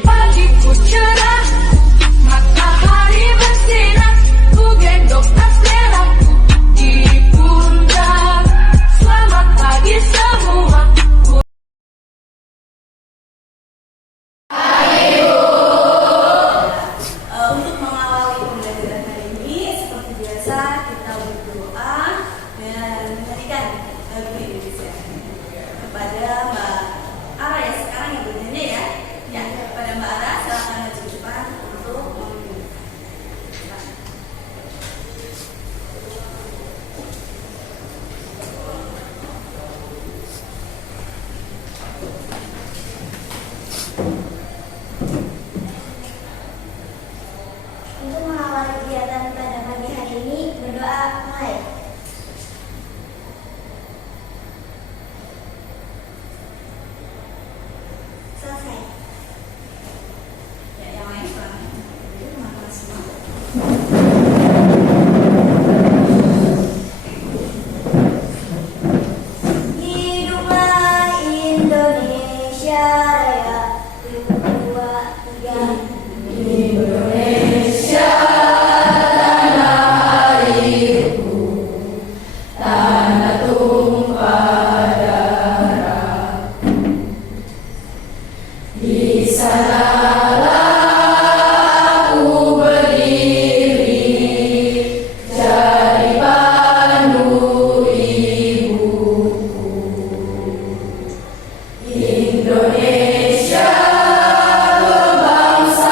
Pagiku cerah, matahari bersinar, ku gendong tas merahku di pundak. Selamat pagi semua. Untuk mengawali pembelajaran hari ini, seperti biasa kita berdoa dan menyanyikan lagu Indonesia kepada Mbak Ara ya, sekarang yang bernyanyi ya. Ya, kepada Mbak Ara, silakan maju ke depan untuk memimpin. Untuk mengawali kegiatan pada pagi hari ini, berdoa mulai. Selesai. Ya, yang lain silakan. Terima kasih semua. Hiduplah Indonesia Raya. 1, 2, 3. Indonesia berbangsa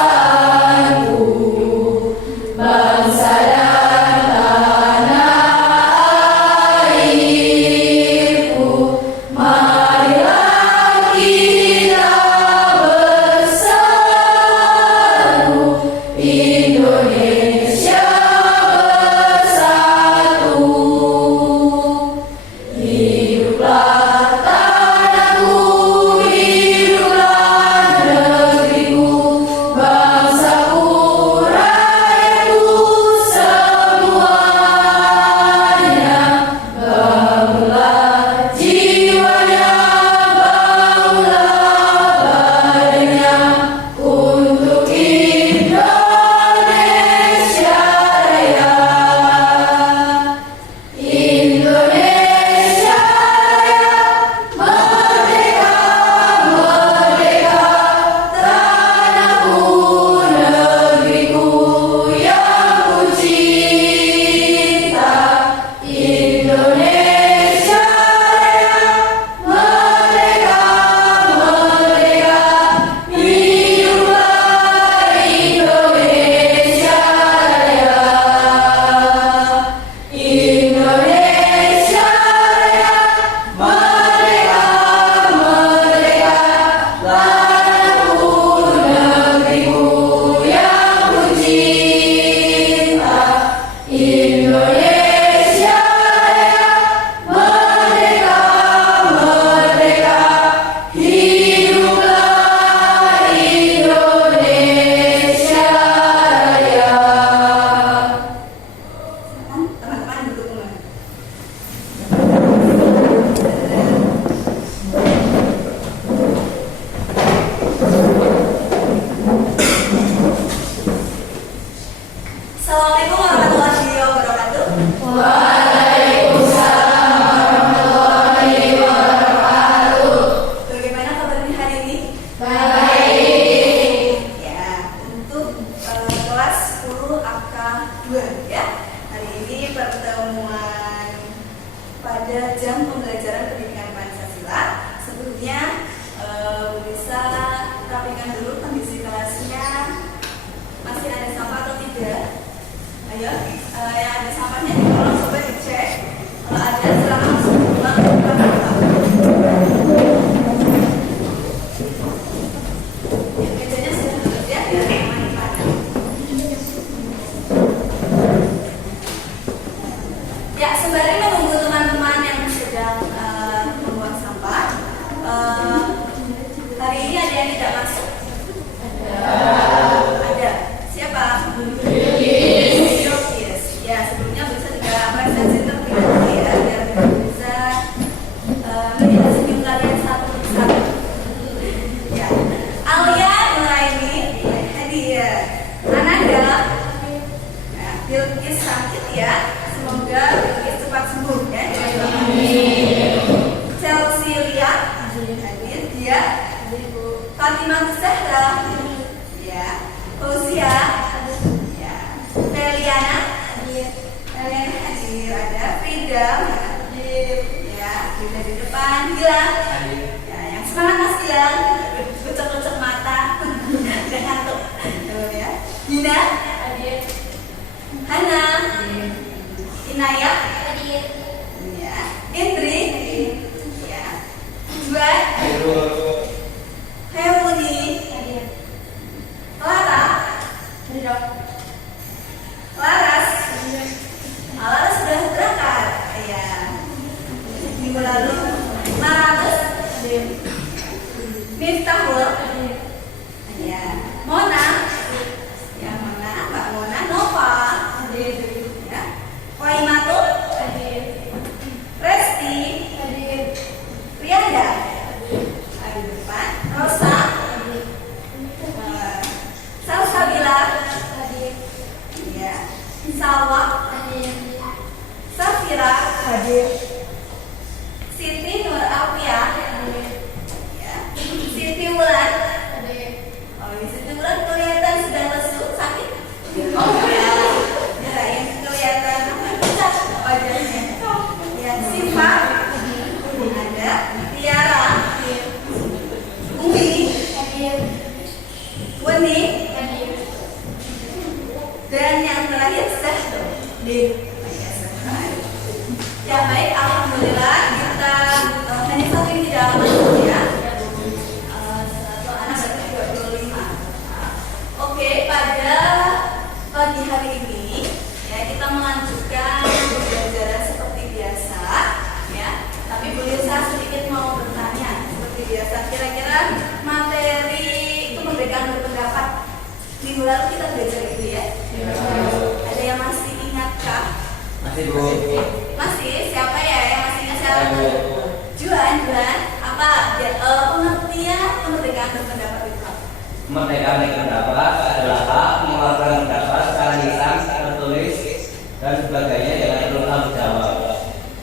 depan Gilang. Ya, yang semangat Mas Gilang. Kucek-kucek mata. Udah ngantuk. Ya. Gina. Hadir. Hana. Inaya. Hadir. Ya. Indri. Ya. Juan. Heruni. Hadir. Lara. Hadir. Laras. Laras sudah berangkat. Ya. Minggu lalu. Laras. Miftahul. Ya. Mona. Ya, Mona. Mbak Mona. Nova. Ya. Waimatul. Resti. Rianda. Ada di depan. Rosa. Salsabila. Ya. Salwa. Safira. Siti Nur Alfia. Ya. Siti Wulan. Oh, Siti Wulan kelihatan sudah lesu, sakit. Oh ya. Ya, yang kelihatan pucat wajahnya. Ya, Siva. Ada. Tiara. Umi. Weni. Dan yang terakhir Sahdo. Ya baik, alhamdulillah kita hanya satu yang tidak masuk ya. Satu anak 25. Oke, pada pagi hari ini ya kita melanjutkan pembelajaran seperti biasa ya. Tapi Bu Lisa sedikit mau bertanya seperti biasa. Kira-kira materi kemerdekaan berpendapat minggu lalu kita belajar itu ya. Ada yang masih ingatkah? Masih Bu. Masih? Siapa ya yang masih ingat siapa? Juan, apa? Pengertian kemerdekaan berpendapat itu apa? Kemerdekaan berpendapat adalah hak mengeluarkan pendapat secara lisan, tertulis, dan sebagainya dengan penuh tanggung jawab.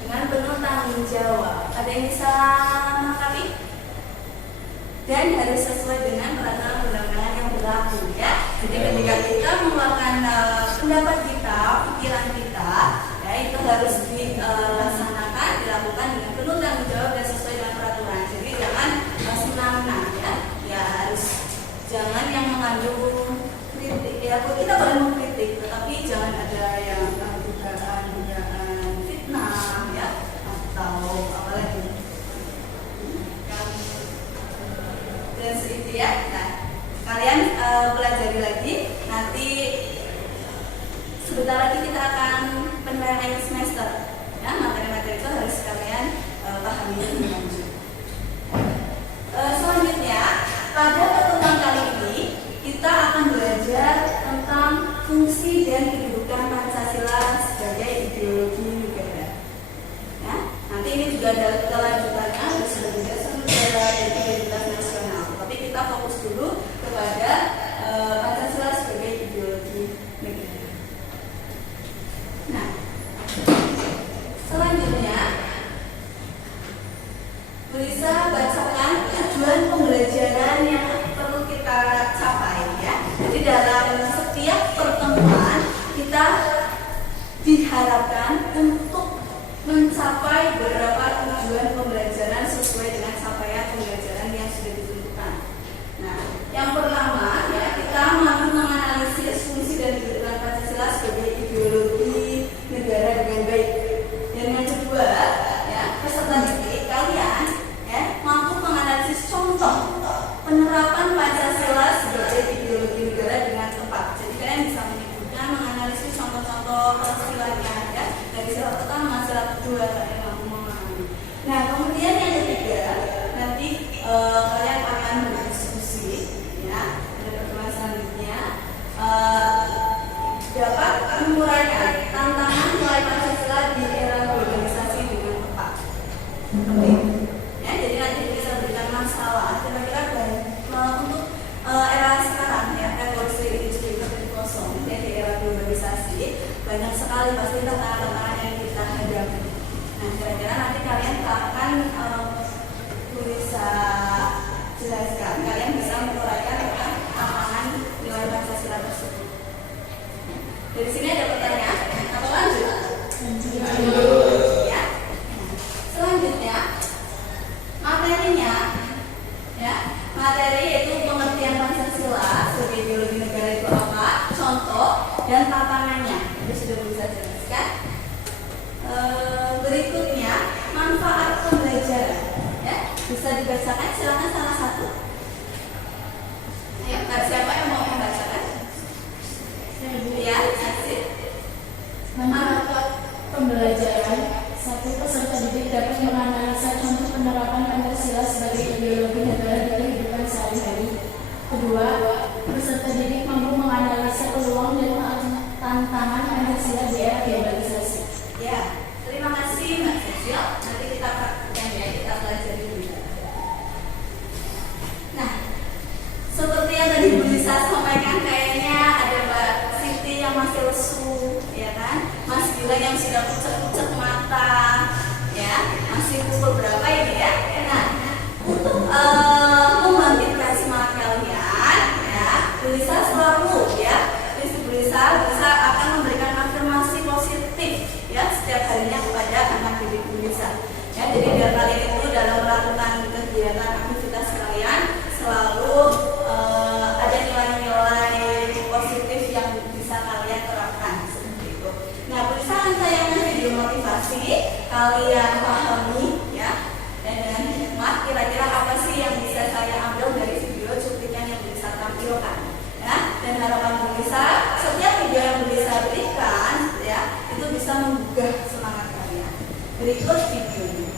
Dengan penuh tanggung jawab. Ada yang bisa melengkapi? Dan harus sesuai dengan peraturan perundang-undangan yang berlaku ya. Jadi ketika kita mengeluarkan pendapat kita, pikiran kita, ya itu harus dilaksanakan, dilakukan dengan penuh tanggung jawab dan sesuai dengan peraturan. Jadi jangan semena-mena ya. Ya harus jangan yang mengandung kritik. Ya kita boleh mengkritik, tetapi jangan ada yang dugaan fitnah ya atau apa lagi. Dan itu ya. Nah, kalian pelajari lagi. Nanti sebentar lagi kita akan penilaian akhir semester. Ya, materi-materi itu harus kalian pahami lebih lanjut. Selanjutnya, pada pertemuan kali ini kita akan belajar tentang fungsi dan kedudukan Pancasila sebagai ideologi negara. Ya, nanti ini juga ada kelanjutannya harus belajar negara dan identitas nasional. Tapi kita fokus dulu kepada Pancasila sebagai ideologi negara. Nah, selanjutnya bisa bacakan tujuan pembelajaran yang perlu kita capai ya. Jadi dalam setiap pertemuan kita diharapkan untuk mencapai beberapa tujuan pembelajaran sesuai dengan capaian pembelajaran yang sudah ditentukan. Nah, yang pertama ya kita mampu menganalisis fungsi dan kedudukan Pancasila sebagai ideologi negara dengan baik. Dan yang kedua ya peserta didik kalian ya mampu menganalisis contoh penerapan Pancasila sebagai ideologi negara dengan tepat. Jadi kalian bisa menyebutkan menganalisis contoh-contoh Pancasilanya ya dari sila pertama, sila kedua kalian mampu memahami. Nah kemudian yang ketiga nanti kalian akan berdiskusi ya pada pertemuan selanjutnya dapat menguraikan tantangan nilai Pancasila di era globalisasi dengan tepat. Ya, jadi nanti bisa berikan masalah kira-kira untuk era sekarang ya revolusi industri 4.0 ya di era globalisasi banyak sekali pasti tantangan-tantangan yang kita hadapi. Nah kira-kira nanti kalian akan bisa jelaskan, kalian bisa menguraikan tentang tantangan nilai Pancasila tersebut. Dari sini ada pertanyaan atau lanjut? Ya. Selanjutnya dibacakan? Silakan salah satu. Ayo, siapa yang mau membacakan? Ya, Nasir. Manfaat pembelajaran. Satu, peserta didik dapat menganalisa contoh penerapan Pancasila sebagai ideologi negara dari kehidupan sehari-hari. Kedua, peserta didik mampu menganalisa peluang dan tantangan Pancasila di era globalisasi. Ya, terima kasih Mbak Cecil. Nanti kita praktekkan ya, kita pelajari dulu. Nah, seperti yang tadi Bu Lisa sampaikan, kayaknya ada Mbak Siti yang masih lesu, ya kan? Mas Gilang yang sudah pucat-pucat mata, ya, masih pukul berapa ini ya? Nah, untuk membangkitkan semangat kalian, ya, Bu Lisa selalu ya, Bu Lisa akan memberikan afirmasi positif ya setiap harinya kepada anak didik Bu Lisa. Ya, jadi biar kalian itu dalam melakukan kegiatan aktivitas kalian selalu ada nilai-nilai positif yang bisa kalian terapkan seperti itu. Nah, Bu Lisa akan tayangkan video motivasi, kalian pahami ya, dan dengan hikmat kira-kira apa sih yang bisa saya ambil dari video cuplikan yang Bu Lisa tampilkan. Ya, dan harapan Bu Lisa setiap video yang Bu Lisa berikan ya itu bisa menggugah semangat kalian. Berikut videonya.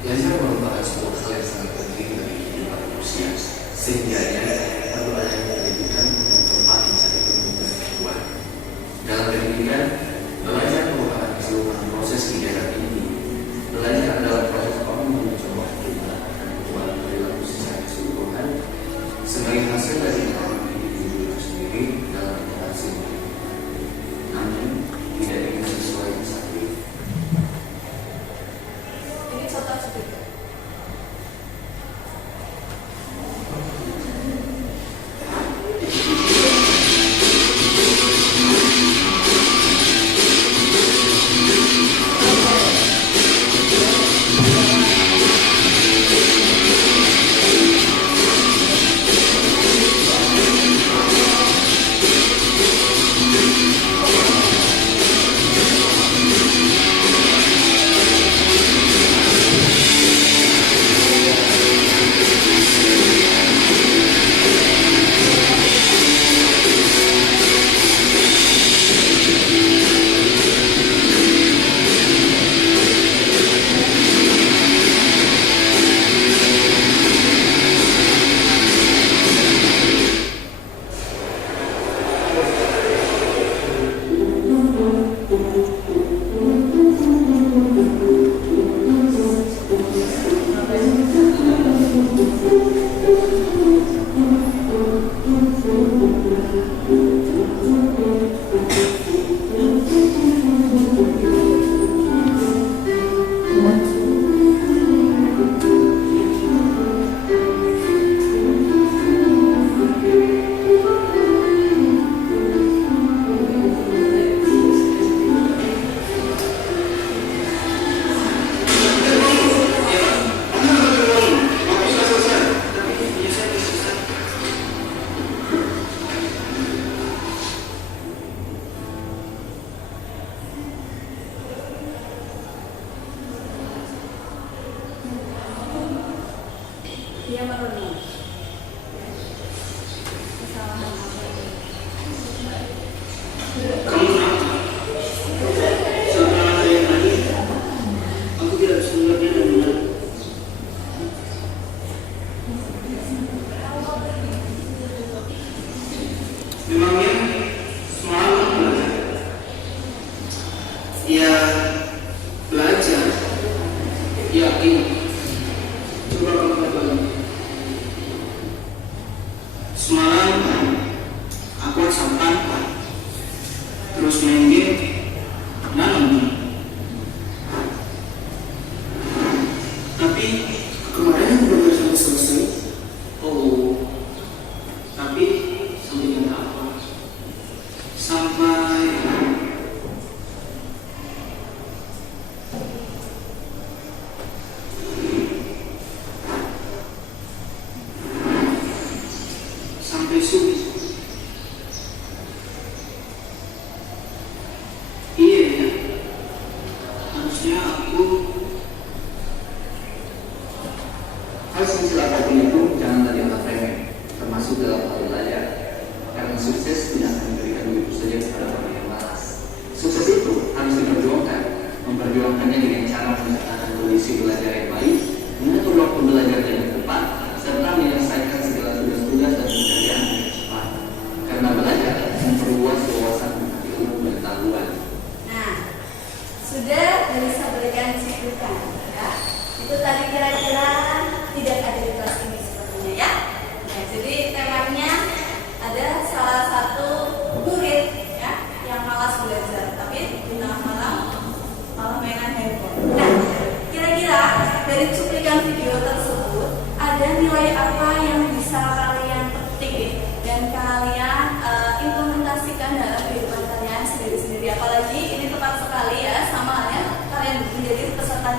Belajar merupakan sebuah hal yang sangat penting bagi kehidupan manusia, sehingga perlu adanya pendidikan untuk tempat mencari ilmu dan kehidupan. Dalam pendidikan, belajar merupakan keseluruhan proses kegiatan ini. Belajar adalah proses kamu mencoba kita dan membuat perilaku secara keseluruhan sebagai hasil dari pengalaman individu itu sendiri dalam interaksi. Namun, tidak ingin sesuai dengan itu. Ini contoh juga. Dia merenung. Kesalahan apa ini? Setelah hari yang tadi, aku tidak bisa melihatnya dengan benar. Memangnya semalam aku belajar? Ya, belajar. Yakin. Coba kamu katakan. Semalam aku asal tanpa, terus main game dan nonton. Tapi kemarin belum selesai. Oh, Hal kecil apapun itu janganlah dianggap remeh, termasuk dalam hal belajar. Karena sukses tidak akan diberikan begitu saja kepada orang yang malas. Sukses itu harus diperjuangkan, memperjuangkannya dengan cara menciptakan kondisi belajar yang baik, mengatur waktu belajar yang tepat, serta menyelesaikan segala tugas-tugas dan pekerjaan dengan cepat. Karena belajar memperluas wawasan mengenai ilmu pengetahuan. Nah, sudah bisa berikan cuplikan, ya. Itu tadi kira-kira tidak ada di kelas ini sepertinya, ya. Nah, jadi temanya ada salah satu murid, ya, yang malas belajar, tapi di tengah malam malah mainan handphone. Nah, kira-kira dari cuplikan video tersebut ada nilai apa yang bisa kalian petik dan kalian implementasikan dalam kehidupan kalian sendiri-sendiri? Apalagi ini tepat sekali ya sama halnya kalian menjadi peserta.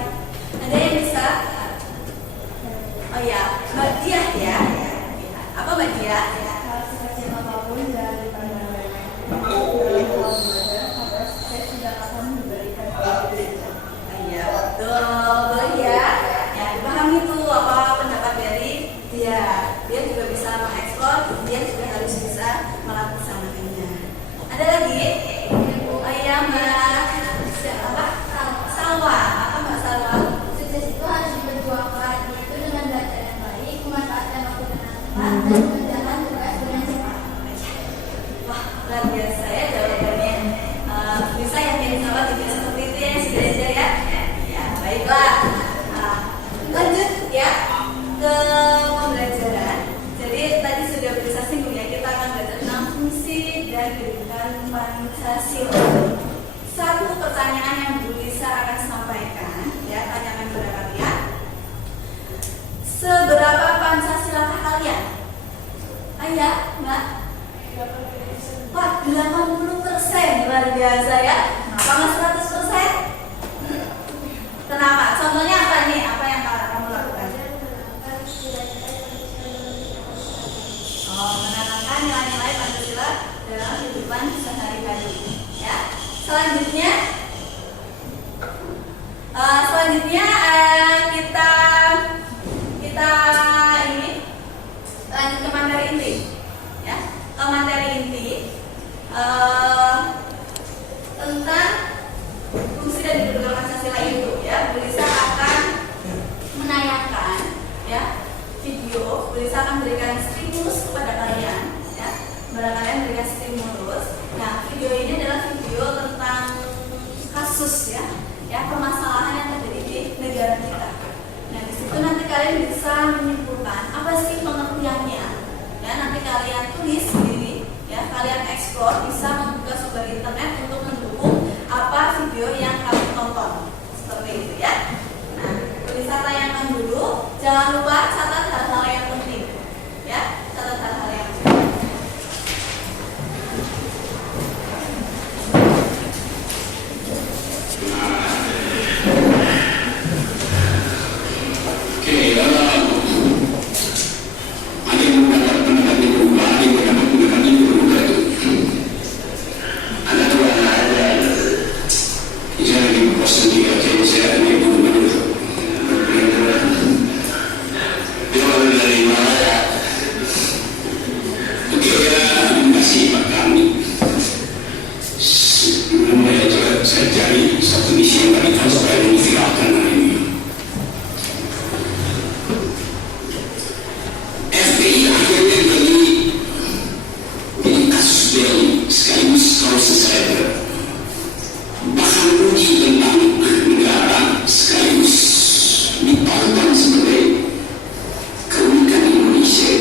Ada yang bisa? Oh ya, Mbak Diah ya. Apa Mbak Diah? Hal sekecil apapun jangan dipandang remeh. Dalam hal belajar, maka sukses tidak akan diberikan kepada kita. Iya betul ya. Ya dipahami tuh apa pendapat dari dia. Dia juga bisa mengeksplor, dia juga harus bisa melaksanakannya. Ada lagi? Oh iya Mbak siapa? Salwa. Apa Mbak Salwa? Sukses itu harus diperjuangkan, yaitu dengan belajar yang baik, memanfaatkan waktu dengan tepat, dan mengerjakan tugas dengan cepat. Wah luar biasa ya jawabannya. Bisa yakin sama juga seperti itu ya sudah aja ya. Ya baiklah. Nah, lanjut ya ke pembelajaran. Jadi tadi sudah bisa singgung ya, kita akan belajar tentang fungsi dan kedudukan Pancasila. Satu pertanyaan yang Bu Lisa akan sampaikan, ya tanyakan kepada kalian. Seberapa Pancasila kalian? Ayah, Mbak? Wah, 80%, luar biasa ya. Sama 100%? Kenapa? Contohnya apa nih? Apa yang kamu lakukan? Oh, menanamkan nilai-nilai Pancasila dalam kehidupan sehari-hari. Ya. Selanjutnya kita ini lanjut ke materi inti. Ya, ke materi inti tentang fungsi dan kedudukan Pancasila itu. Ya, Bu Lisa akan menayangkan ya video. Bu Lisa akan berikan stimulus kepada kalian. Ya, kepada kalian berikan stimulus. Nah, video ini adalah video tentang kasus ya permasalahan yang terjadi di negara kita. Nah, di situ nanti kalian bisa menyimpulkan apa sih pengertiannya. Ya, nanti kalian tulis sendiri. Ya, kalian eksplor, bisa membuka sumber internet untuk mendukung apa video yang kalian tonton. Seperti itu ya. Nah, bisa tayangkan dulu. Jangan lupa catat hal-hal yang penting. Ya, catat hal-hal yang penting. Sebagai keunikan Indonesia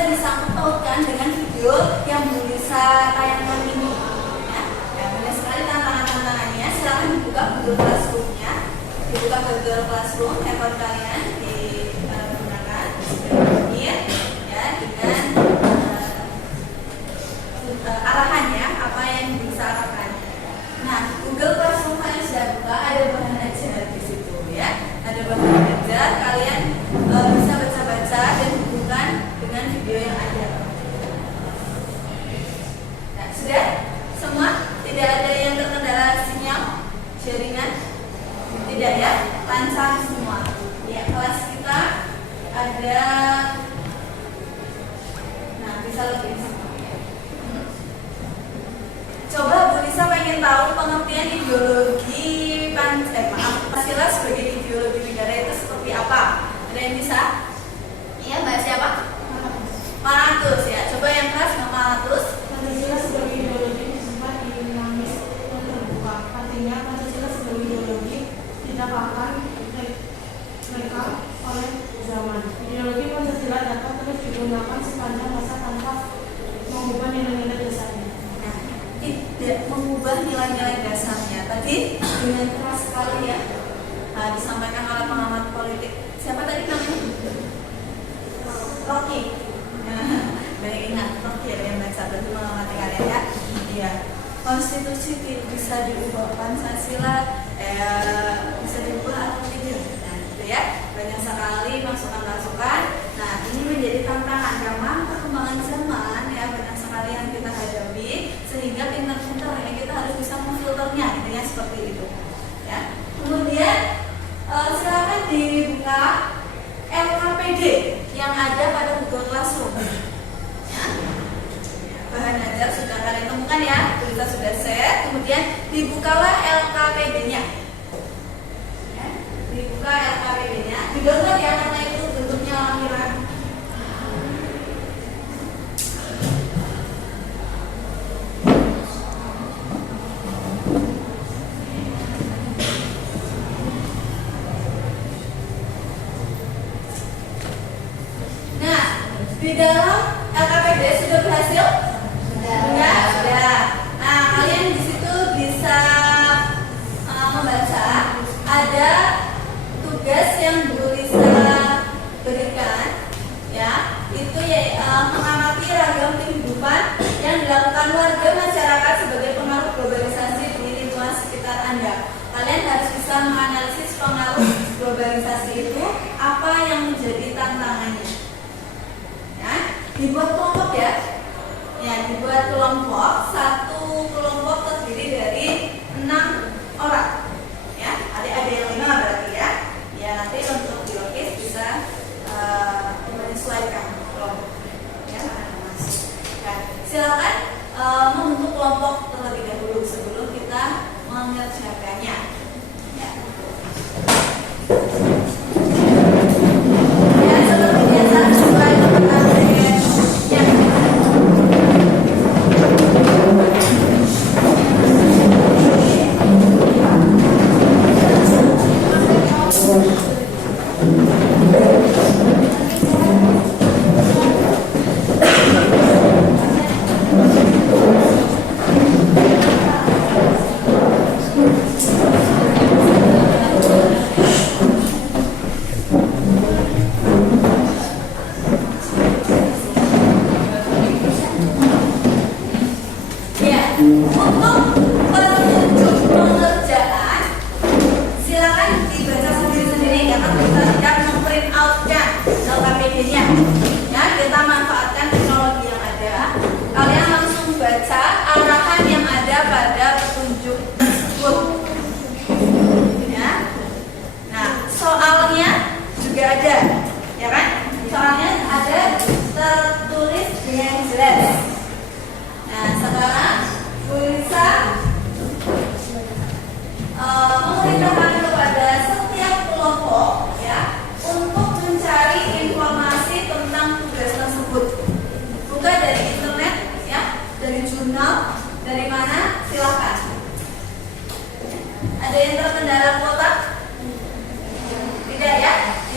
bisa disangkut pautkan dengan video yang Bu Lisa tayangkan ini. Ya, banyak sekali tantangannya. Silakan dibuka Google Classroom-nya, dibuka Google Classroom, handphone kalian digunakan ya dengan arahannya apa yang bisa arahkan. Nah, Google Classroom kalian sudah buka, ada bahan ajar di situ ya, ada bahan ajar, kalian bisa baca-baca dan hubungkan dengan video yang ada. Nah, sudah semua, tidak ada yang terkendala sinyal jaringan, tidak ya, lancar semua. Ya, kelas kita ada, nah bisa lebih semua. Coba Bu Lisa pengen tahu pengertian ideologi Pancasila sebagai ideologi negara itu seperti apa? Ada yang bisa? Iya, Mbak siapa? Malatus ya. Coba yang kelas Mbak Malatus. Pancasila sebagai ideologi bersifat dinamis dan terbuka. Artinya Pancasila sebagai ideologi tidak akan mereka oleh zaman. Ideologi Pancasila dapat terus digunakan sepanjang masa tanpa mengubah nilai-nilai dasarnya. Nah, tidak mengubah nilai-nilai dasarnya. Tadi dengan keras sekali ya, disampaikan oleh pengamat politik. Siapa tadi namanya? Rocky. Baik, ingat Rocky ada yang baca berarti mengamati kalian ya. Iya. Konstitusi bisa diubah, Pancasila bisa diubah atau tidak. Nah, itu ya. Banyak sekali masukan-masukan. Nah, ini menjadi tantangan karena perkembangan zaman ya, banyak sekali yang kita hadapi sehingga pintar-pintar ini kita harus bisa memfilternya, intinya seperti itu. Ya. Kemudian silakan dibuka LKPD yang ada pada Google Classroom. Ya. Bahan ajar sudah kalian temukan ya, kita sudah set. Kemudian dibukalah LKPD-nya. Ya. Dibuka LKPD-nya. Didownload ya karena itu bentuknya lampiran. Di dalam LKPD sudah berhasil? Sudah. Nah, kalian di situ bisa membaca. Ada tugas yang Bu Lisa berikan, ya. Itu ya mengamati ragam kehidupan yang dilakukan warga masyarakat sebagai pengaruh globalisasi di lingkungan sekitar Anda. Kalian harus bisa menganalisis pengaruh globalisasi itu, apa yang menjadi tantangannya. Dibuat kelompok ya, dibuat kelompok. Satu kelompok terdiri dari 6 orang, ya. Ada yang 5 berarti ya. Ya nanti untuk dilukis bisa menyesuaikan kelompok, ya mana masuk. Nah, silakan membentuk kelompok terlebih dahulu sebelum kita mengerjakannya. Ya. Ya seperti biasa sesuai dengan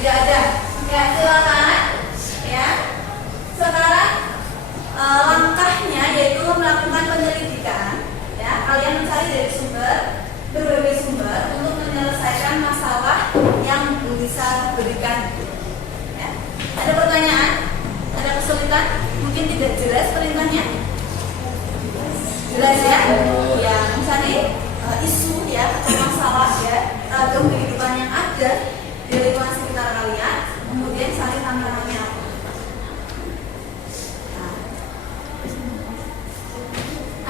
Tidak ada. Ya, silakan. Ya. Sekarang berikan. Ya. Ada pertanyaan? Ada kesulitan? Mungkin tidak jelas perintahnya? Jelas ya? Ya, mencari isu ya, atau masalah ya, ragam kehidupan yang ada di lingkungan sekitar kalian, kemudian cari tantangannya apa. Nah,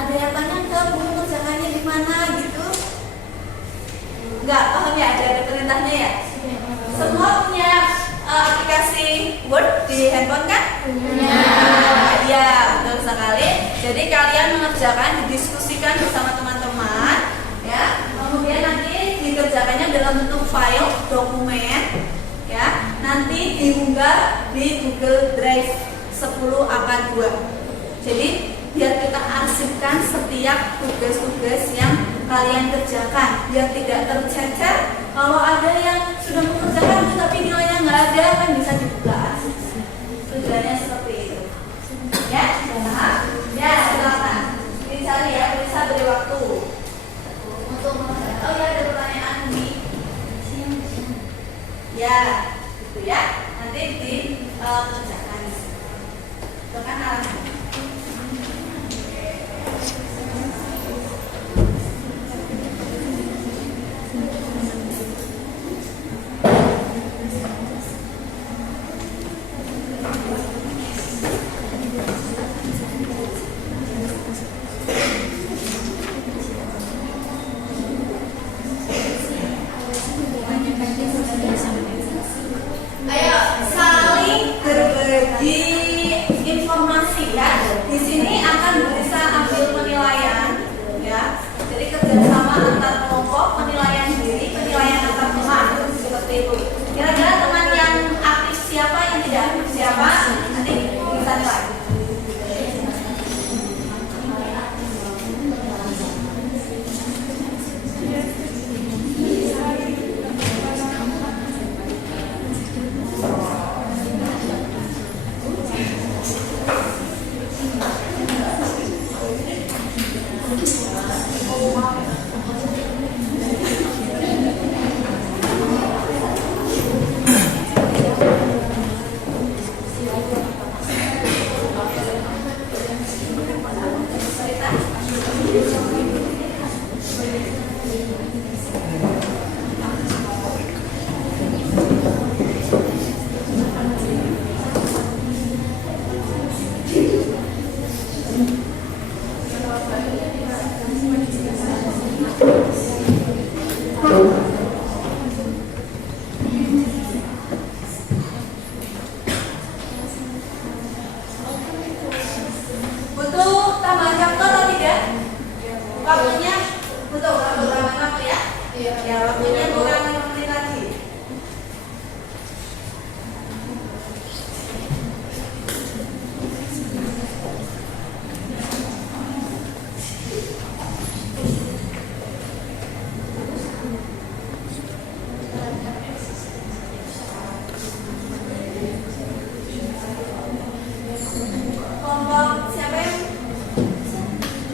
ada yang tanya ke buku kerjakannya di mana gitu? Enggak, paham ya? Ada perintahnya ya? Semua punya aplikasi Word di handphone kan? Punya. Ya, betul sekali. Jadi kalian mengerjakan, didiskusikan bersama teman-teman, ya. Kemudian nanti dikerjakannya dalam bentuk file, dokumen, ya. Nanti diunggah di Google Drive 10/2. Jadi biar kita arsipkan setiap tugas-tugas yang kalian kerjakan, biar tidak tercecer. Kalau ada yang sudah mengerjakan tapi nilainya nggak ada, kan bisa dibuka arsip. Tujuannya seperti itu. Ya, paham? Ya, silakan. Dicari ya, bisa beri waktu untuk mengerjakan. Oh ya, ada pertanyaan nih. Ya, gitu ya. Nanti dikerjakan. Itu kan arahnya. Ayo saling berbagi informasi ya. Di sini akan bisa ambil penilaian ya. Jadi kerjasama antar kelompok, penilaian diri, penilaian antar teman seperti itu. Kira-kira teman yang aktif siapa, yang tidak aktif siapa, nanti bisa nilai. Butuh tambahan waktu atau tidak? Waktunya butuh tambahan waktu ya? Ya, waktunya kurang 5 menit lagi. Kelompok siapa yang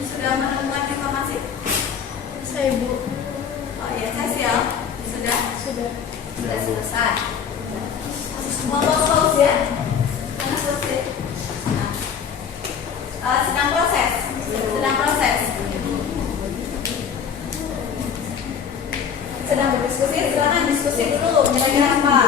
sudah menemukan informasi? Saya Bu. Oh ya, saya siap. Sudah? Sudah. Sudah selesai. Kelompok Fauzia? Mana selesai? Sedang proses. Sedang proses. Sedang berdiskusi, silakan diskusi dulu. Kira-kira apa?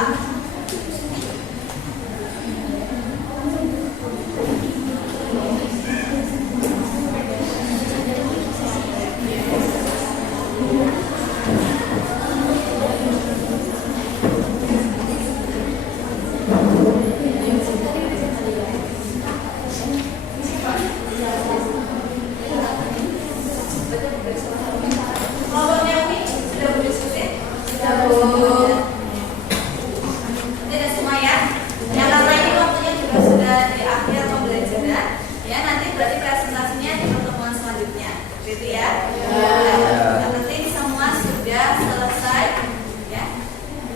Kelompoknya Umi sudah berdiskusi? Sudah Bu. Tidak semua ya. Yang karena ini waktunya juga sudah di akhir pembelajaran. Ya, nanti berarti presentasinya di pertemuan selanjutnya. Gitu ya. Nah, nanti semua sudah selesai. Ya.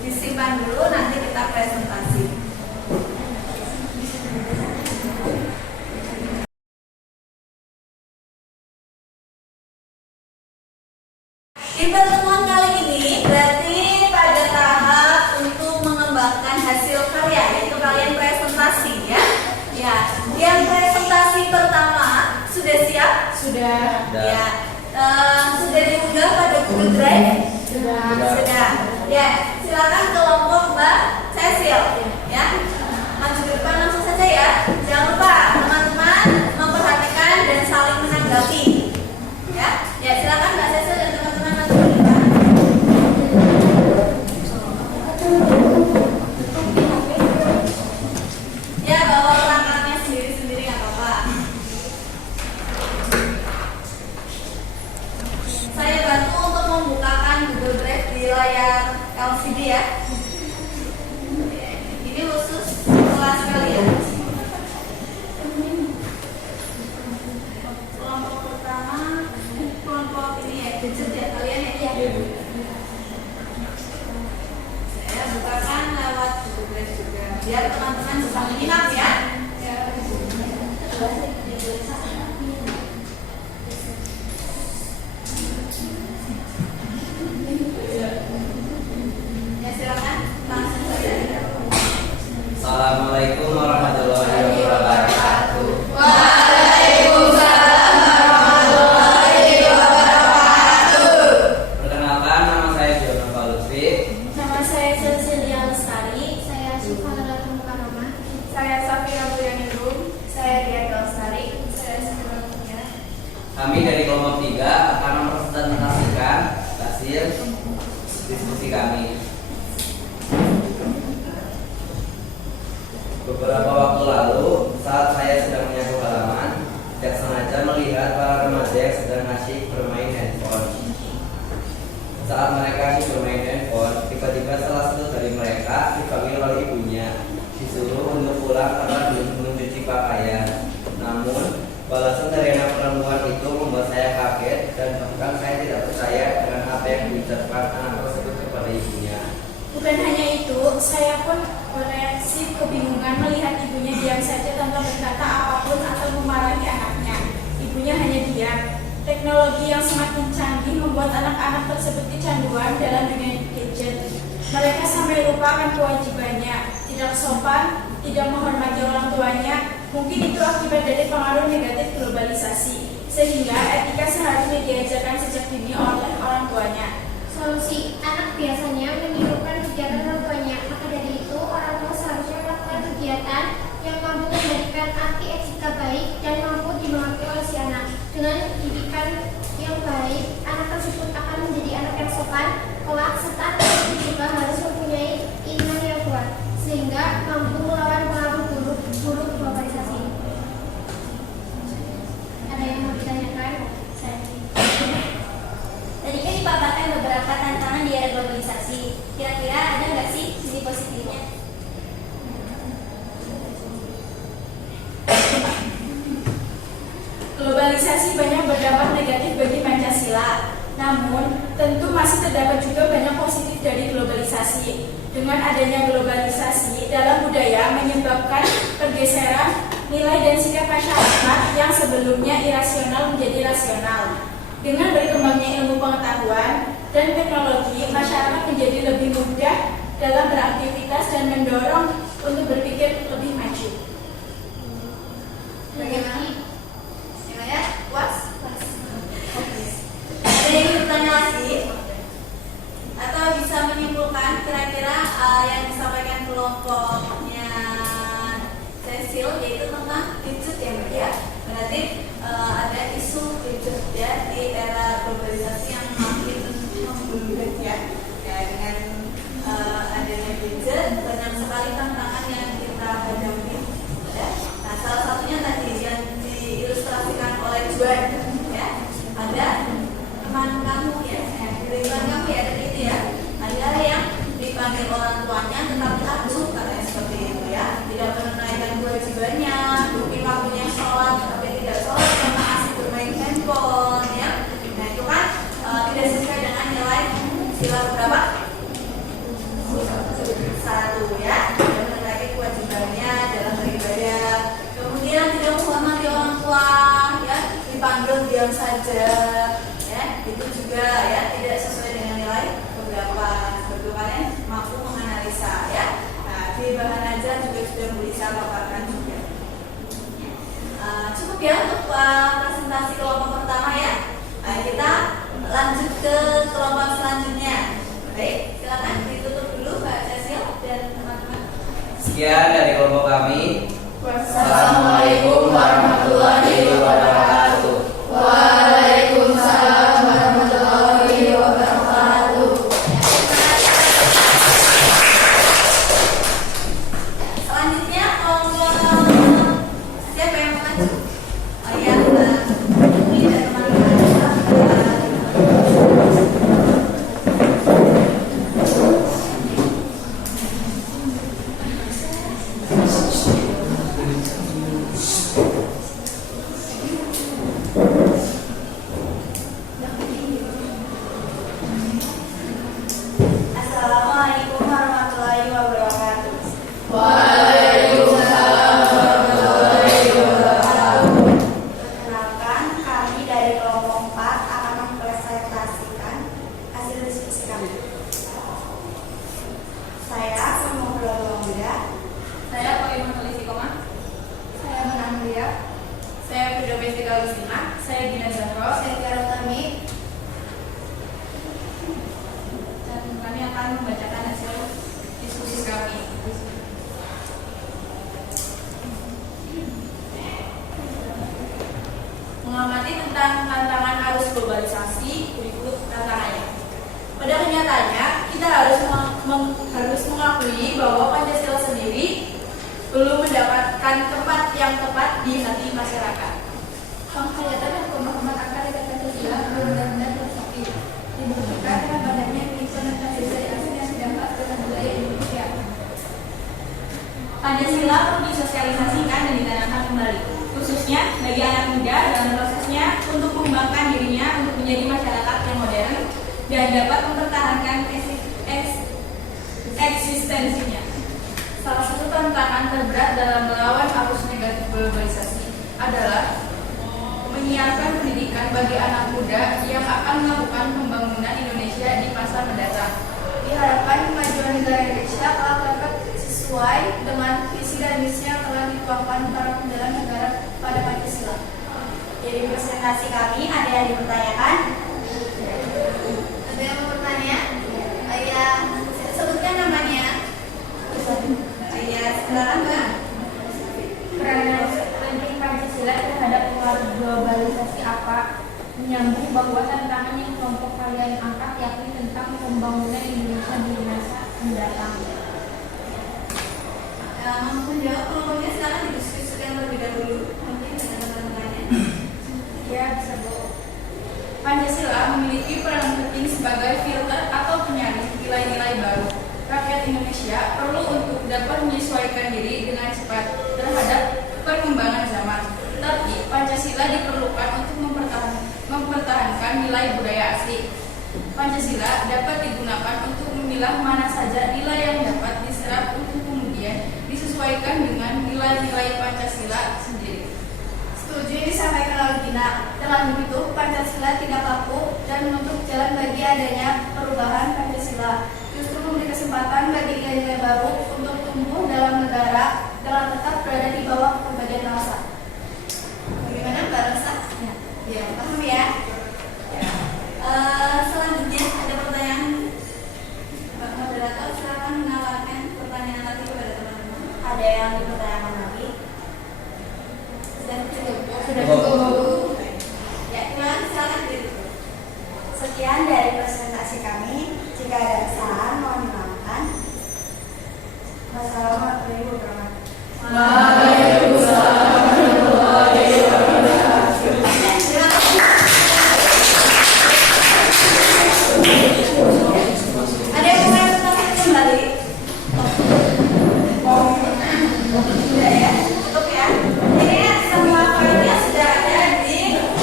Disimpan dulu, nanti kita presentasi. Di pertemuan kali ini berarti pada tahap untuk mengembangkan pertama sudah siap? Sudah. Ya. Sudah diunggah pada Google Drive? Sudah. Ya, silakan kelompok Mbak Cecil. Ya, maju ke depan langsung saja ya. Jangan lupa teman-teman memperhatikan dan saling menanggapi. Ya, silakan Mbak Cecil dan teman-teman maju ke depan. Ya, bawa perangkatnya sendiri-sendiri nggak apa-apa. Saya bantu untuk membukakan Google Drive di layar LCD ya. Ini khusus kelas kalian. Kelompok pertama, kelompok ini ya, gadget ya kalian ya. Iya, Bu. Saya bukakan lewat Google Drive juga, biar teman-teman bisa menyimak ya. Ya silakan langsung saja. Assalamualaikum warahmatullahi wabarakatuh. Perkenalkan, nama saya Jono Palutri. Nama saya Cecilia Lestari. Saya Syifa Nurul Mukarramah. Saya Safira Mulyaningrum. Saya Diana Lestari. Saya Safira Mulyaningrum. Kami dari kelompok 3 akan mempresentasikan hasil diskusi kami. Beberapa waktu lalu, saat saya sedang menyapu halaman, tidak sengaja melihat para remaja yang sedang asyik bermain handphone. Saat mereka asyik bermain handphone, tiba-tiba salah satu dari mereka dipanggil oleh ibunya, disuruh untuk pulang karena belum mencuci pakaian. Namun, balasan dari anak perempuan itu membuat saya kaget dan bahkan saya tidak percaya dengan apa yang diucapkan anak tersebut kepada ibunya. Bukan hanya itu, saya pun bereaksi kebingungan melihat ibunya diam saja tanpa berkata apapun atau memarahi anaknya. Ibunya hanya diam. Teknologi yang semakin canggih membuat anak-anak tersebut kecanduan dalam dunia gadget. Mereka sampai lupa akan kewajibannya, tidak sopan, tidak menghormati orang tuanya. Mungkin itu akibat dari pengaruh negatif globalisasi, sehingga etika seharusnya diajarkan sejak dini oleh orang tuanya. Solusi, anak biasanya menirukan kegiatan orang tuanya. Maka dari itu, orang tua seharusnya melakukan kegiatan yang mampu memberikan arti etika baik dan mampu dimengerti oleh si anak. Dengan didikan yang baik, anak tersebut akan menjadi anak yang sopan, kelak, serta anak tersebut juga harus mempunyai iman yang kuat, sehingga mampu melawan pengaruh buruk globalisasi. Ada yang mau ditanyakan? Tadi kan dipaparkan beberapa tantangan di era globalisasi. Kira-kira ada nggak sih sisi positifnya? Globalisasi banyak berdampak negatif bagi Pancasila. Namun, tentu masih terdapat juga banyak positif dari globalisasi. Dengan adanya globalisasi dalam budaya menyebabkan pergeseran nilai dan sikap masyarakat yang sebelumnya irasional menjadi rasional. Dengan berkembangnya ilmu pengetahuan dan teknologi, masyarakat menjadi lebih mudah dalam beraktivitas dan mendorong untuk berpikir lebih maju. Bagaimana? Gimana? Puas? Ada yang bertanya lagi? Atau bisa menyimpulkan kira-kira yang disampaikan kelompoknya Cecil yaitu tentang gadget ya Mbak ya? Berarti ada isu gadget ya di era globalisasi yang makin membludak ya. Ya dengan adanya gadget banyak sekali tantangan yang kita hadapi. Ya. Nah salah satunya tadi yang diilustrasikan oleh Juan ya, ada teman kamu ya, teman kamu ya tadi itu ya, ada yang dipanggil orang tuanya tetapi acuh katanya seperti itu ya, tidak menunaikan kewajibannya, mungkin waktunya sholat tapi tidak sholat karena asik bermain handphone ya. Nah itu kan tidak sesuai dengan nilai sila berapa? 1 ya, tidak menunaikan kewajibannya dalam beribadah. Kemudian tidak menghormati orang tua ya, dipanggil diam saja ya, itu juga ya tidak sesuai dengan nilai beberapa. Seperti kalian mampu menganalisa ya. Nah di bahan aja juga sudah bisa paparkan juga. Cukup Demikian untuk presentasi kelompok pertama ya. Nah, kita lanjut ke kelompok selanjutnya. Baik, silakan ditutup dulu Mbak Cecil dan teman-teman. Sekian dari kelompok kami. Wassalamualaikum warahmatullahi wabarakatuh. Waalaikumsalam warahmatullahi wabarakatuh. Selanjutnya siapa yang mau maju? Oh iya, Mbak Ini dan teman-teman. Assalamualaikum warahmatullahi wabarakatuh. Waalaikumsalam warahmatullahi wabarakatuh. Perkenalkan, kami dari kelompok 4 akan mempresentasikan hasil diskusi kami. Saya Semua Muda. Saya Pak Polisi Koma. Saya Menang Lia. Saya Video Bestika Lusina. Saya Gina Zahro. Saya Tiara Utami. Dan kami akan membacakan hasil diskusi kami. Mengamati tentang tantangan arus globalisasi, berikut tantangannya. Pada kenyataannya, kita harus mengakui bahwa Pancasila sendiri belum mendapatkan tempat yang tepat di hati masyarakat. Penghayatan dan pemahaman akan nilai Pancasila belum benar-benar tersapi. Dibuktikan dengan banyaknya implementasi dari asing yang sedapat dengan budaya Indonesia. Pancasila perlu disosialisasikan dan ditanamkan kembali, khususnya bagi anak muda dalam prosesnya untuk mengembangkan dirinya untuk menjadi masyarakat yang modern dan dapat mempertahankan eksistensinya. Salah satu tantangan terberat dalam melawan arus negatif globalisasi adalah menyiapkan pendidikan bagi anak muda yang akan melakukan pembangunan Indonesia di masa mendatang. Diharapkan kemajuan negara Indonesia akan dapat sesuai dengan visi dan misi yang telah dituangkan para pendalam negara pada Pancasila. Jadi presentasi kami ada yang dipertanyakan? Ada yang mau bertanya? Ya, sebutkan namanya. Ya, silakan Mbak. Peranan penting Pancasila terhadap pengaruh globalisasi apa? Menyambung bahwa tantangan yang kelompok kalian angkat yakni tentang pembangunan Indonesia di masa mendatang. Mampu jawab kelompoknya sekarang didiskusikan terlebih dahulu mungkin dengan teman-temannya. Ya, bisa Bu. Pancasila memiliki peran penting sebagai filter atau penyaring nilai-nilai baru. Rakyat Indonesia perlu untuk dapat menyesuaikan diri dengan cepat terhadap perkembangan zaman. Tetapi Pancasila diperlukan untuk mempertahankan nilai budaya asli. Pancasila dapat digunakan untuk memilah mana saja nilai yang dapat diserap untuk kemudian disesuaikan dengan nilai-nilai Pancasila sendiri. Setuju yang disampaikan oleh Gina. Dengan begitu, Pancasila tidak kaku dan menutup jalan bagi adanya perubahan Pancasila. Justru memberi kesempatan bagi nilai-nilai baru untuk tumbuh dalam negara dengan tetap berada di bawah berbagai bangsa. Bagaimana Mbak Rosa? Ya, paham ya? Selanjutnya ada pertanyaan. Mbak Moderator silakan menawarkan pertanyaan lagi kepada teman-teman. Ada yang dipertanyakan lagi? Sudah cukup. Ya, silakan ditutup. Sekian dari presentasi kami. Jika ada kesalahan mohon dimaafkan. Wassalamualaikum warahmatullahi wabarakatuh. Ada yang mau bertanya kembali? Tidak ya, cukup ya. Ini semua filenya sudah ada di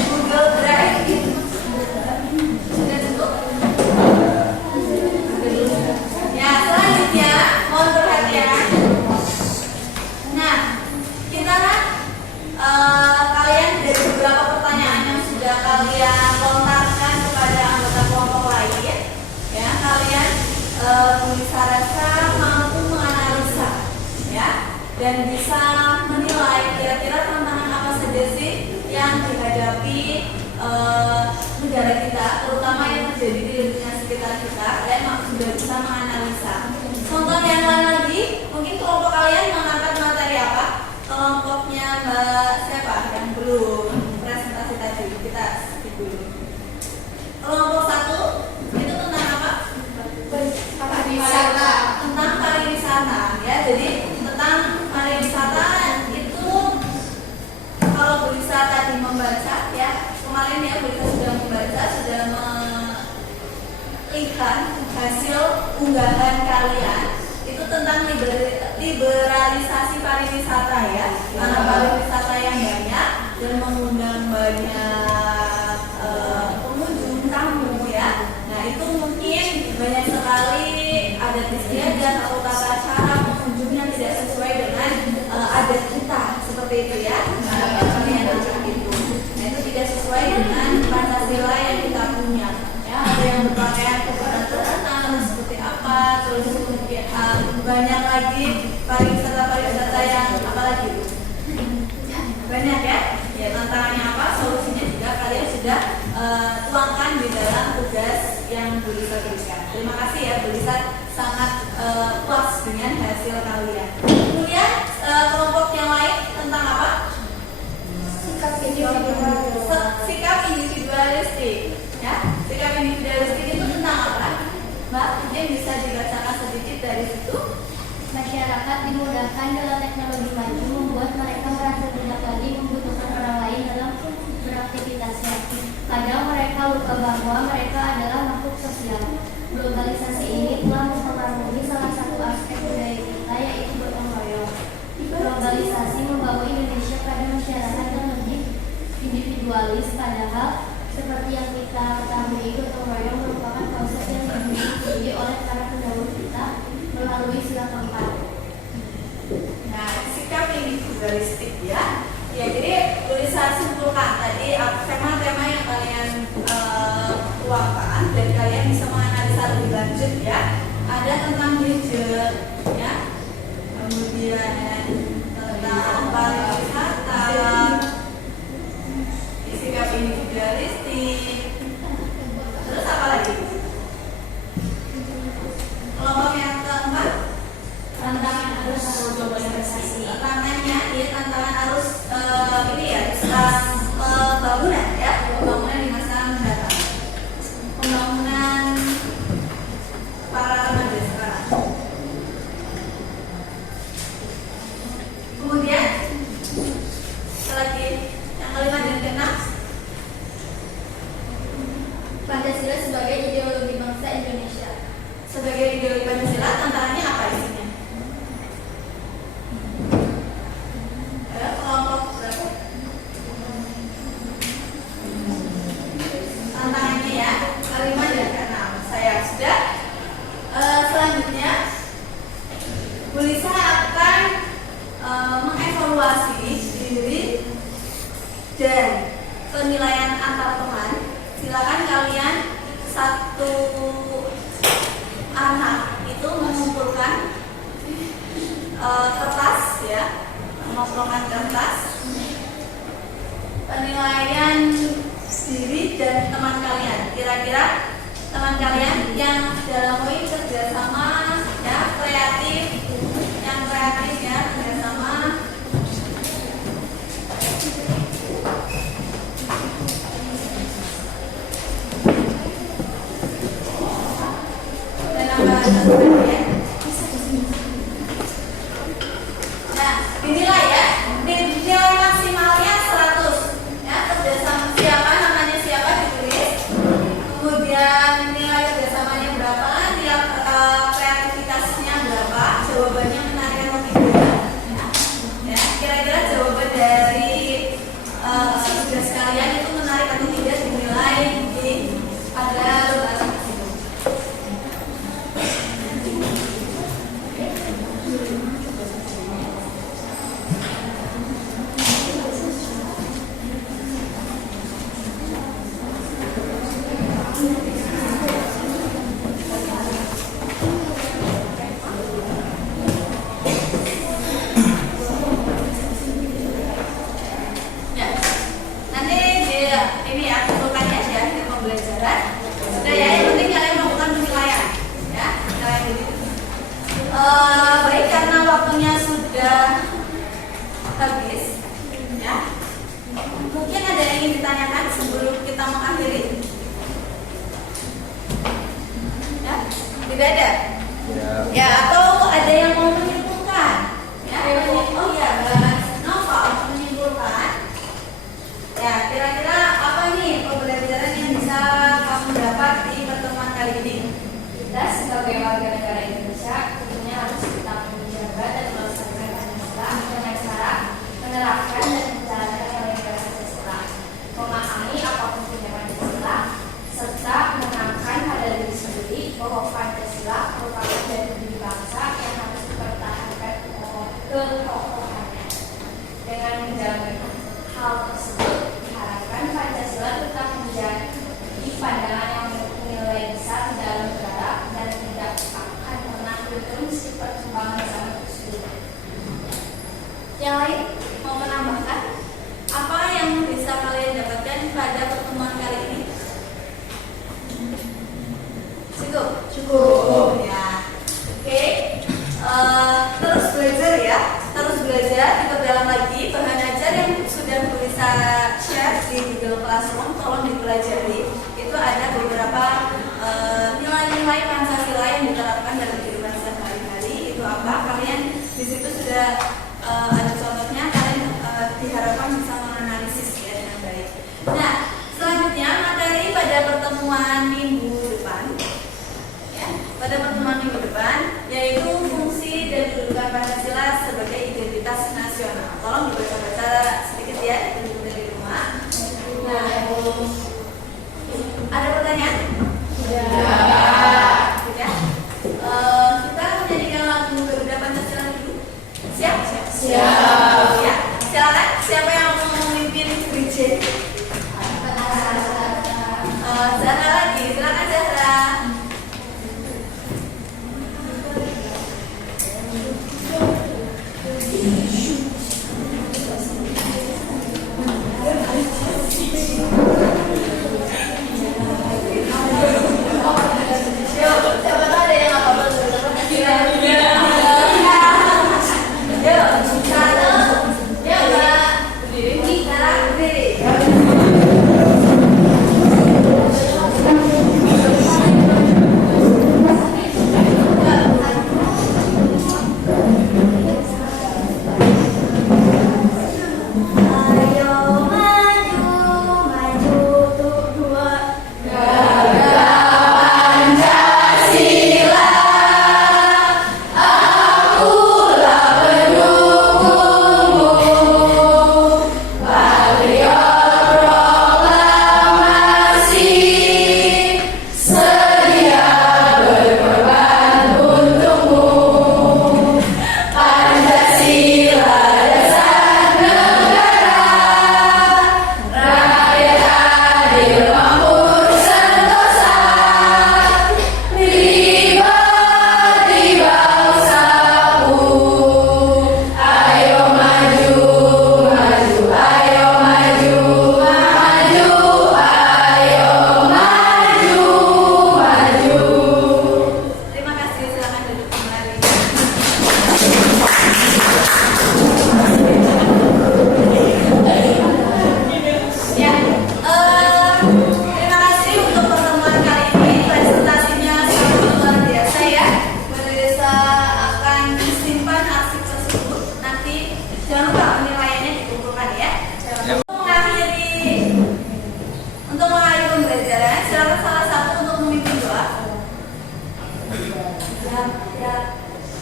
Google Drive. Sudah cukup? Ya, selanjutnya mohon perhatian. Nah, kita kalian dari beberapa pertanyaan yang sudah kalian lontarkan kepada anggota kelompok lain, ya kalian bisa rasa mampu menganalisa, ya, dan bisa menilai kira-kira tantangan apa saja sih menghadapi negara kita, terutama yang terjadi di lingkungan sekitar kita. Kalian sudah bisa menganalisa. Contoh yang lain lagi, mungkin kelompok kalian mengangkat materi apa? Kelompoknya Mbak siapa yang belum presentasi tadi? Kita skip dulu. Kelompok 1 itu tentang apa? Pariwisata. Tentang pariwisata, ya. Jadi tentang pariwisata itu, kalau bisa tadi membaca, ya, kemarin ya kita sudah membaca, sudah melihat hasil unggahan kalian itu tentang liberalisasi pariwisata, ya, karena pariwisata yang banyak dan mengundang banyak pengunjung tamu, ya. Nah, itu mungkin banyak sekali adat istiadat atau tata cara pengunjungnya tidak sesuai dengan adat kita, seperti itu, ya. Kalian angkat itu. Nah, itu tidak sesuai dengan Pancasila yang kita punya, ya. Ada yang berpakaian keberatan seperti apa, terus kemudian banyak lagi pariwisata yang apa lagi? Banyak, ya. Ya, tantangannya apa? Solusinya juga kalian sudah tuangkan di dalam tugas yang Bu Lisa berikan. Terima kasih, ya, Bu Lisa sangat puas dengan hasil kalian. Kemudian kelompok yang lain tentang apa? Sikap individualistik, ya. Sikap individualistik itu tentang apa? Mbak, mungkin bisa dibacakan sedikit dari situ. Masyarakat dimudahkan dalam teknologi maju membuat mereka merasa tidak lagi membutuhkan orang lain dalam beraktivitasnya. Kadang mereka lupa bahwa mereka adalah makhluk sosial. Globalisasi ini telah mempengaruhi salah satu aspek budaya kita, yaitu gotong royong. Globalisasi membawa Indonesia pada masyarakat yang lebih individualis, padahal seperti yang kita ketahui, gotong royong merupakan konsep yang dimiliki oleh para pendahulu kita melalui sila keempat. Nah, sikap individualistik, ya. Ya, jadi tulisan simpulkan tadi tema-tema yang kalian tuangkan dan kalian bisa menganalisa lebih lanjut, ya. Ada tentang gadget, ya. Kemudian tentang pariwisata, sikap individualistik. Terus apa lagi? Kelompok yang keempat, tantangan arus globalisasi. Tantangannya, ya, tantangan arus ini, ya, tentang pembangunan, ya, pembangunan di masa mendatang, pembangunan para remaja sekarang. Kemudian lagi yang kelima dan keenam, Pancasila sebagai ideologi bangsa Indonesia. sebagai ideologi Pancasila, tantangannya apa isinya? Kelompok berapa? Tantangannya, ya, kelima dan keenam. Saya sudah. Selanjutnya, Bu Lisa akan mengevaluasi diri dan penilaian antar teman. Silakan kalian satu anak itu mengumpulkan kertas, ya, mengumpulkan kertas penilaian diri dan teman kalian. Kira-kira teman kalian yang dalam poin kerjasama, ya, kreatif, yang kreatif, ya, kerjasama. Dan apa ya? Nah, dinilai, ya, nilai maksimalnya 100, ya. Kerjasama siapa, namanya siapa ditulis. Kemudian nilai kerjasamanya berapa, dia kreatif ini ya tuntutannya ya di pembelajaran. Sudah ya, yang penting kalian melakukan penilaian ya. Penilaian diri. Baik, karena waktunya sudah habis ya. Mungkin ada yang ingin ditanyakan sebelum kita mengakhiri? Ya, tidak ada. Ya, atau ada yang mau menyimpulkan? Ya, oh ya, Mbak Nova mau menyimpulkan. Ya, kira-kira apa nih pembelajaran yang bisa kamu dapat di pertemuan kali ini? Kita sebagai warga negara Indonesia tentunya harus tetap menjaga dan melestarikan Pancasila dengan cara menerapkan dan menjalankan nilai-nilai Pancasila, memahami apapun punya Pancasila, serta menanamkan pada diri sendiri bahwa Pancasila merupakan dari diri bangsa yang harus dipertahankan kekokohannya. Dengan menjalankan hal tersebut, diharapkan Pancasila tetap menjadi pandangan yang nilai besar dalam negara dan tidak akan pernah turun si perkembangan zaman tersebut. Yang lain mau menambahkan apa yang bisa kalian dapatkan pada pertemuan kali ini? Cukup ya. Oke. Terus belajar ya, terus belajar, diperdalam lagi bahan ajar yang sudah bisa share di Google Classroom, tolong dipelajari. Itu ada beberapa nilai-nilai Pancasila yang diterapkan dalam kehidupan sehari-hari. Itu apa? Kalian di situ sudah ada contohnya. Kalian diharapkan bisa menganalisis ya dengan baik. Nah, selanjutnya materi pada pertemuan minggu depan. Ya, pada pertemuan minggu depan yaitu fungsi dan kedudukan Pancasila sebagai identitas nasional. Tolong dibaca-baca sedikit ya dari rumah. Nah, ada pertanyaan? Ya. Kita menyanyikan lagu Garuda Pancasila dulu. Siap? Siap. Ya. Silakan. Siapa yang mau memimpin bridging? Zahra lagi. Silakan Zahra.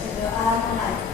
Berdoa mulai.